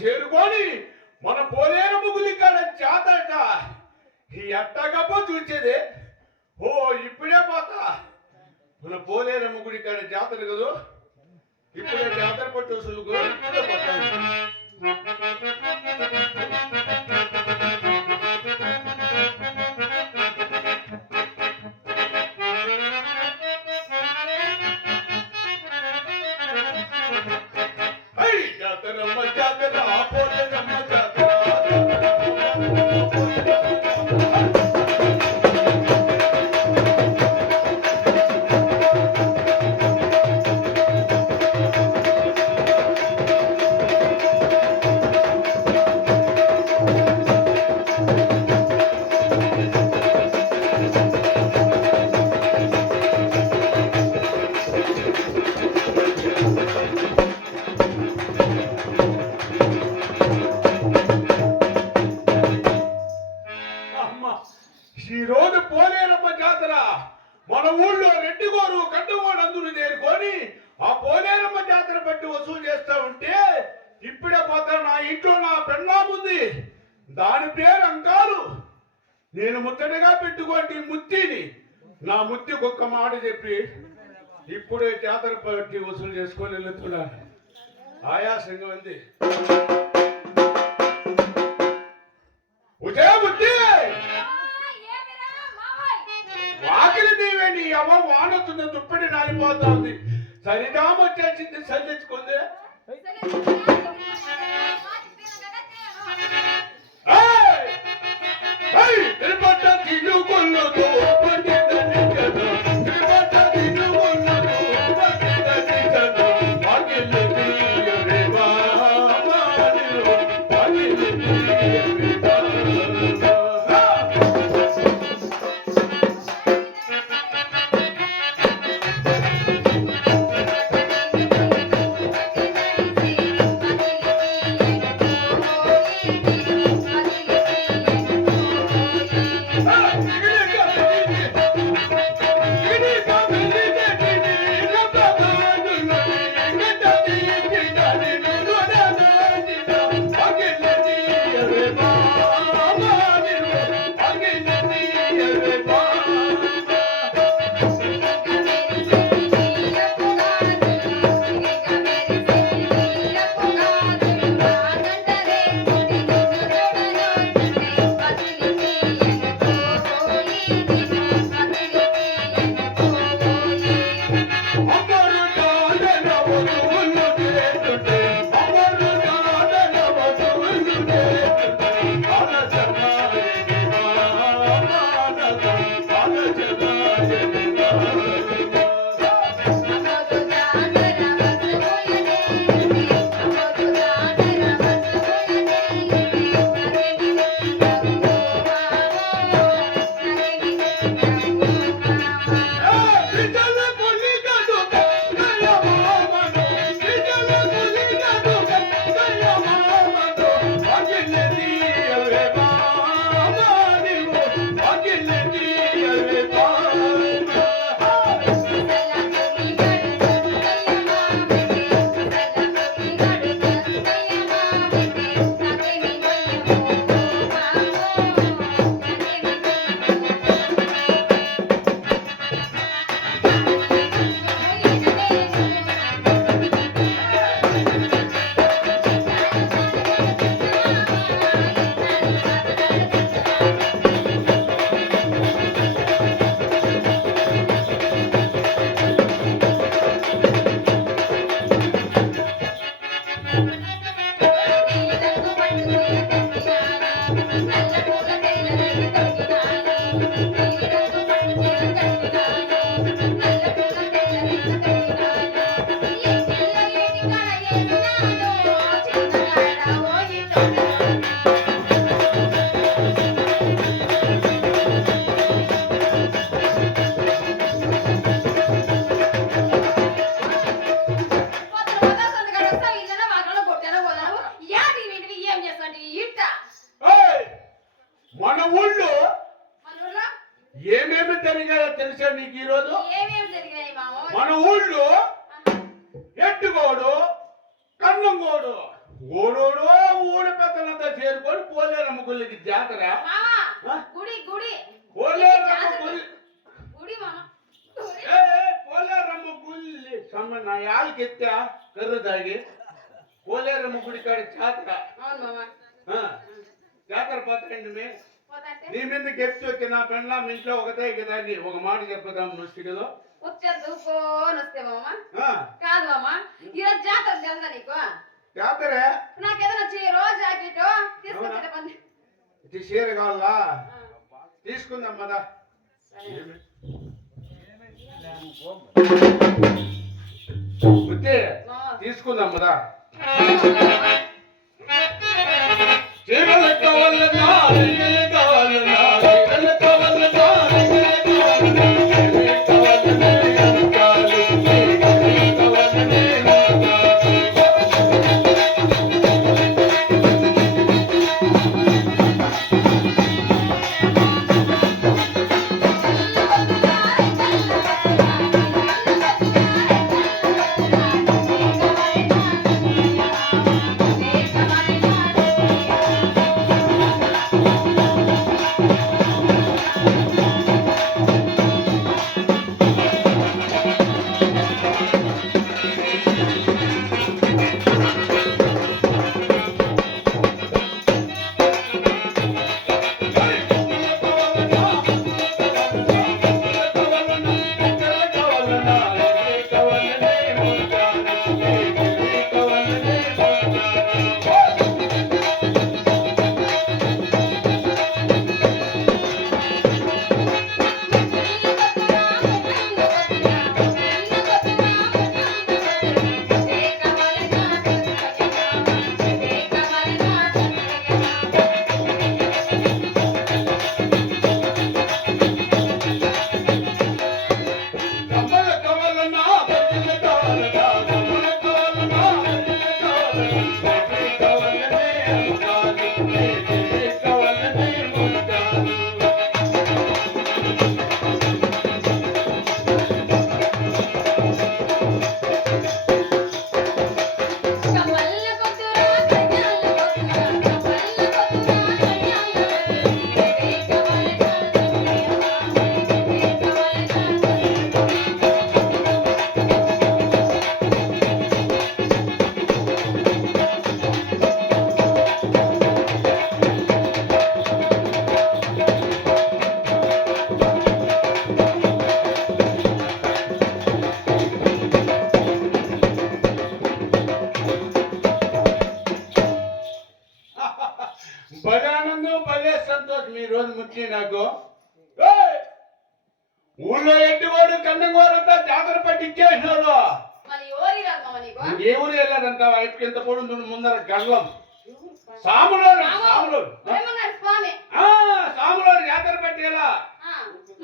చేరుకొని మన పోలేరు ముగులి కాడ జాతట ఎట్టగప్ప చూచేది. ఓ ఇప్పుడే పోతా మన పోలేరు ముగుడి కాడ జాతర కదా, ఇప్పుడే జాతర పట్టు వసూలుకో, ఇప్పుడే పోతాను. ఈ రోజు పోలేరమ్మ జాతర మన ఊళ్ళో రెడ్డిగోరు కట్టుగోడు అందరూ చేరుకొని ఆ పోలేరమ్మ జాతర బట్టి వసూలు చేస్తా ఉంటే ఇప్పుడే పోతా. నా ఇంట్లో నా పెళ్ళాముంది, దాని పేరు అంకాలు. నేను ముత్తడిగా పెట్టుకోండి ముత్తిని. నా ముత్తికి ఒక్క మాట చెప్పి ఇప్పుడే జాతర పట్టి వసూలు చేసుకొని వెళ్తున్నాను. ఆయాసంగా ఉంది. వాకిలి దీవేని అమ్మ వానొస్తుంది, దుప్పటి నాలిపోతా ఉంది. సరిదామ వచ్చేసింది, సరిదించుకుంది. ఏమేమి జరిగాయో తెలుసా నీకు ఈ రోజు? మన ఊళ్ళో ఎట్టుకోడు కన్నంగోడు ఓడోడో ఊడి పెద్దలంతా చేరుకొని పోలేరమ్మ గుళ్ళకి జాతర. పోలేరమ్మ గుళ్ళి నా యాళ్ళకి ఎత్తా కర్ర తాగి పోలేరమ్మ గుడి కాడ జాతర. జాతర పోతాండి నీ మీద గెప్చి వచ్చి నా పెళ్ళ ఇంట్లో ఒకటే కదా అని ఒక మాట చెప్పదాం నువ్వు వచ్చేది కాదు మామ ఈరోజు జాతర తెలుదా నీకు? జాతర నాకేదైనా చీరో జాకెటో తీసుకొచ్చి చీర కావాలా? తీసుకుందాం మదా తీసుకుందాం మదా. చీరలు కావాలన్నా ఈ రోజు ముఖ్యం నాకు. ఏయ్! ఊళ్ళో ఎట్టివాడు కన్నంగోరంతా జాతర పట్టించేసినారు. మళ్ళీ ఎవరి రాదు మామ నీకు ఏ ఊరు వెళ్ళాడంట వైపుకి ఎంత పొడి ముందర గల్లం సాములోడు సాములోడు బ్రహ్మంగారి స్వామి సాములోడు జాతర పట్టేలా.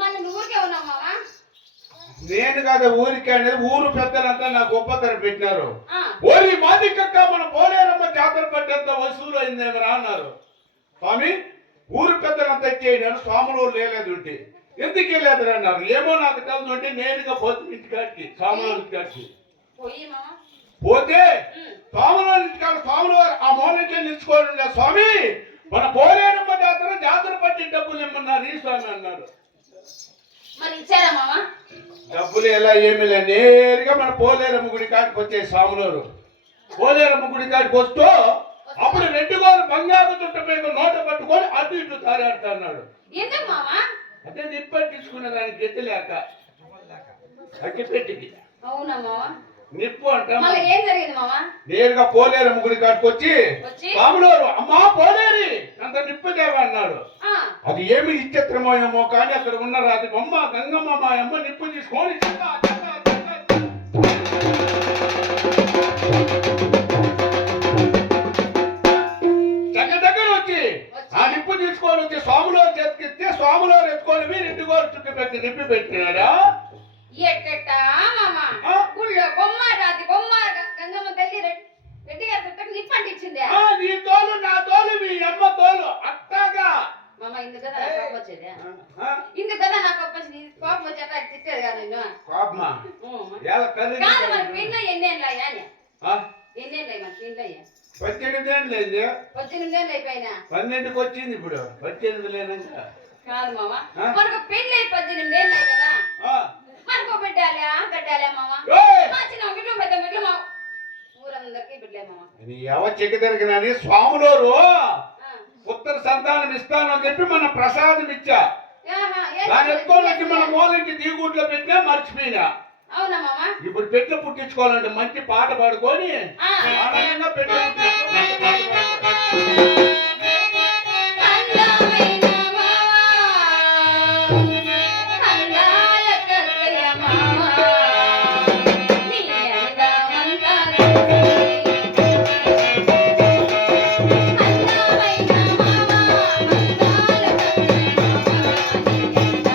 మళ్ళీ నువ్వు ఊరికే ఉన్నావు మామ నేను కాదు ఊరికి అనేది ఊరు పెద్దలంతా నాకు ఒప్పతర పెట్టినారు. ఆ, ఓరి మాదికక్క మన పోలేరమ్మ జాతర పట్టేంత వసూలు అయిందేమరా అన్నారు. స్వామి ఊరు పెద్దలంతా ఇచ్చేయను స్వాములోడు లేదు ఉంటే ఎందుకు వెళ్ళేదని అన్నారు. ఏమో నాకు తెలుసు అంటే నేరుగా పోతే ఇంటికాడికి స్వాములోడి ఇంటికాడికి పోయి మామ పోతే ఉమ్, స్వాములోడి ఇంటికాడ స్వాములవారు ఆ మౌనంగా నిలుచుకోండి. స్వామి మన పోలేరమ్మ జాతర పట్టి డబ్బులు ఇమ్మన్నారు ఈ స్వామి అన్నారు. మరి ఇచ్చారా మామ డబ్బులు ఎలా ఏమీ లే నేరుగా మన పోలేరమ్మ గుడి కాడికి వచ్చే స్వాములవారు పోలేరమ్మ గుడి కాడికి వస్తూ అప్పుడు రెడ్డిగోరు బంగారు చుట్ట మీద నోట పట్టుకొని అటు ఇటు తారాడుతా అన్నాడు. ఎందుకు మామ అదే నిప్పట్టించుకున్న దానికి గతి లేక అగ్గి పెట్టింది అవునా మామ నిప్పు అంట. మళ్ళీ ఏం జరిగింది మామ నేరుగా పోలేరమ్మ గుడి కాడికి వచ్చి వచ్చి స్వాములవారు అమ్మా పోలేరి అంత నిప్పు దేవా అన్నాడు. ఆ, అది ఏమి విచిత్రమో ఏమో కానీ అక్కడ ఉన్న రాజు బొమ్మ గంగమ్మ మా అమ్మ నిప్పు తీసుకొని దగ్గర వచ్చి ఆ నిప్పు తీసుకొని వచ్చి స్వాములో చేతికిస్తే స్వాములో ఎత్తుకొని మీరు ఇంటికోరు చుట్టూ పెట్టి నిప్పి పెట్టినారా. ఎట్టెట్టా మామ ఆ? గుళ్ళో బొమ్మ రాతి బొమ్మ గంగమ్మ తల్లి రెడ్డి గారి చుట్టకు నిప్పంటిచ్చింది నీ తోలు నా తోలు మీ అమ్మ తోలు అట్టాగా. మామ ఇందుకు కదా నాకు కోపం వచ్చేది ఆ? ఇందుకు కదా నాకు కోపం వచ్చి కోపం వచ్చేట తిట్టేది కాదు నిన్ను కోపమా ఊ. ఎలా కర్రీ కాదు మరి పిల్ల ఎన్నేళ్ళయ్యా అని ఎన్నేళ్ళయ్య మన పిల్లయ్య 18 ఏళ్ళు లేదు 18 అయిపోయినా 12కి వచ్చింది ఇప్పుడు 18 లేనంక. కాదు మామ ఆ? మనకు పెళ్ళి 18 కదా ఆ. మనకు బిడ్డాలే గడ్డాలే మామ ఏయ్! మా చిన్న బిడ్డ పెద్ద బిడ్డలు మామ ఊరందరికీ బిడ్డలే మామ నీ ఎవ చెక్కి తిరిగినని స్వాములోరు ఆ. పుత్ర సంతానం ఇస్తానని చెప్పి మన ప్రసాదం ఇచ్చా. ఆహా, ఏం దాని ఎత్తుకొని వచ్చి మన చేసింది? మూలంకి దిగుట్లో పెట్టినా మర్చిపోయినా. అవునా మామ ఇప్పుడు పెట్లు పుట్టించుకోవాలంటే మంచి పాట పాడుకొని ఆ. ఆనందంగా పెట్లు అందమైన మామ అందాల కత్తెయ మామ నీ అందమంతా అందమైన మామ అందాల కత్తెయ మామ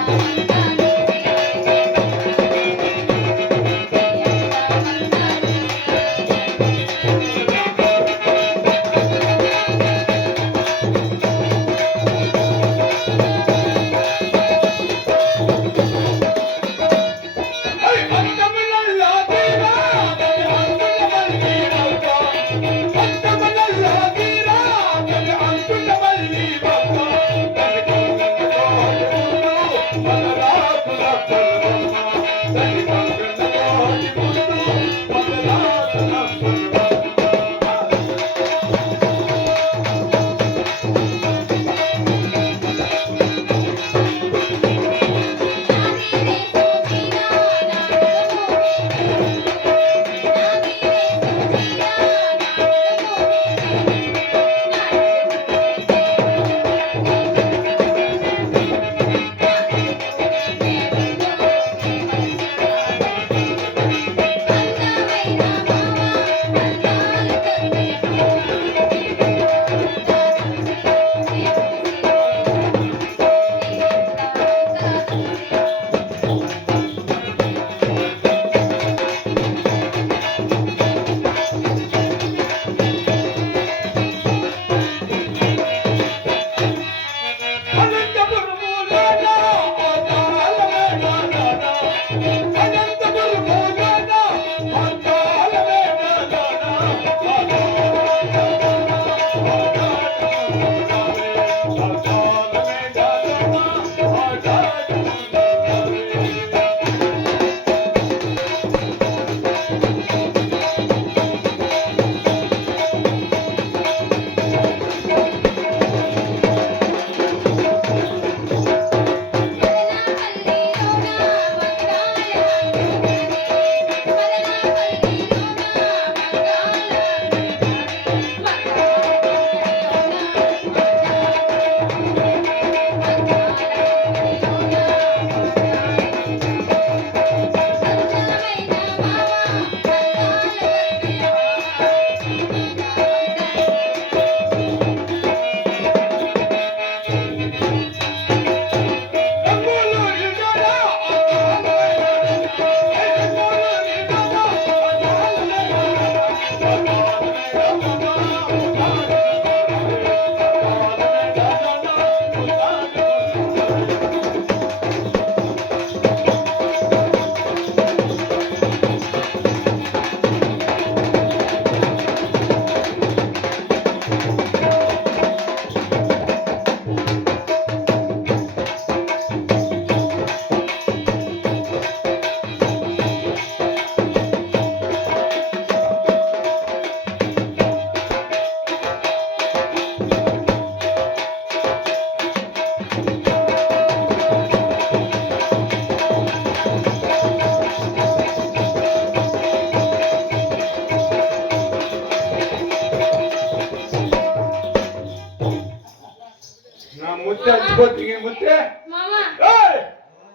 ముడిచిపోతే ముట్టే మామ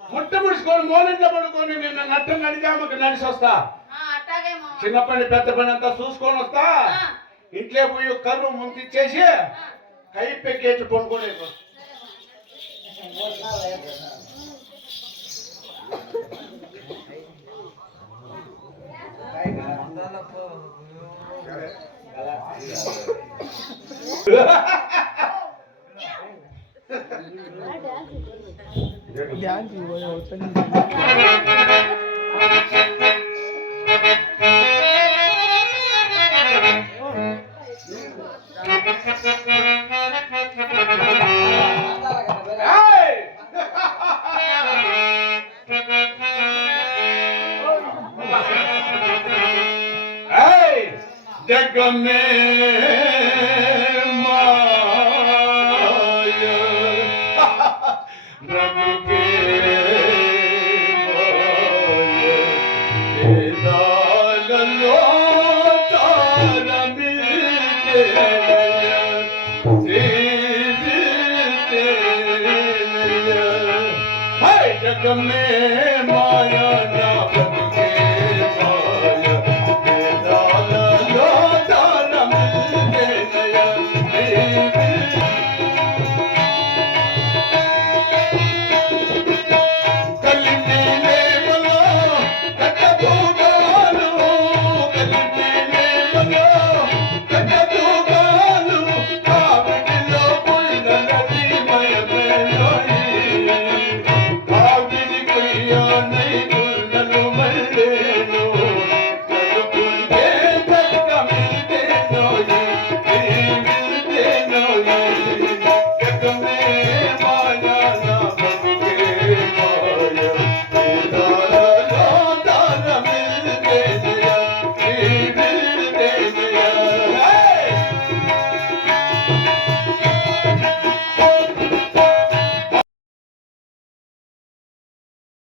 ముట్ట ముడుచుకొని మూలంలో పడుకొని నిన్న నట్టం నడిచామకు నడిచి వస్తా అట్టాగే మామ చిన్న పని పెద్ద పని అంతా చూసుకొని వస్తా ఇంట్లో పోయి కర్రు ముంతిచ్చేసి కై పెక్కేసి పండుకోలేదు जग में माया रब के माया के दाल लो तारा मिलते जग में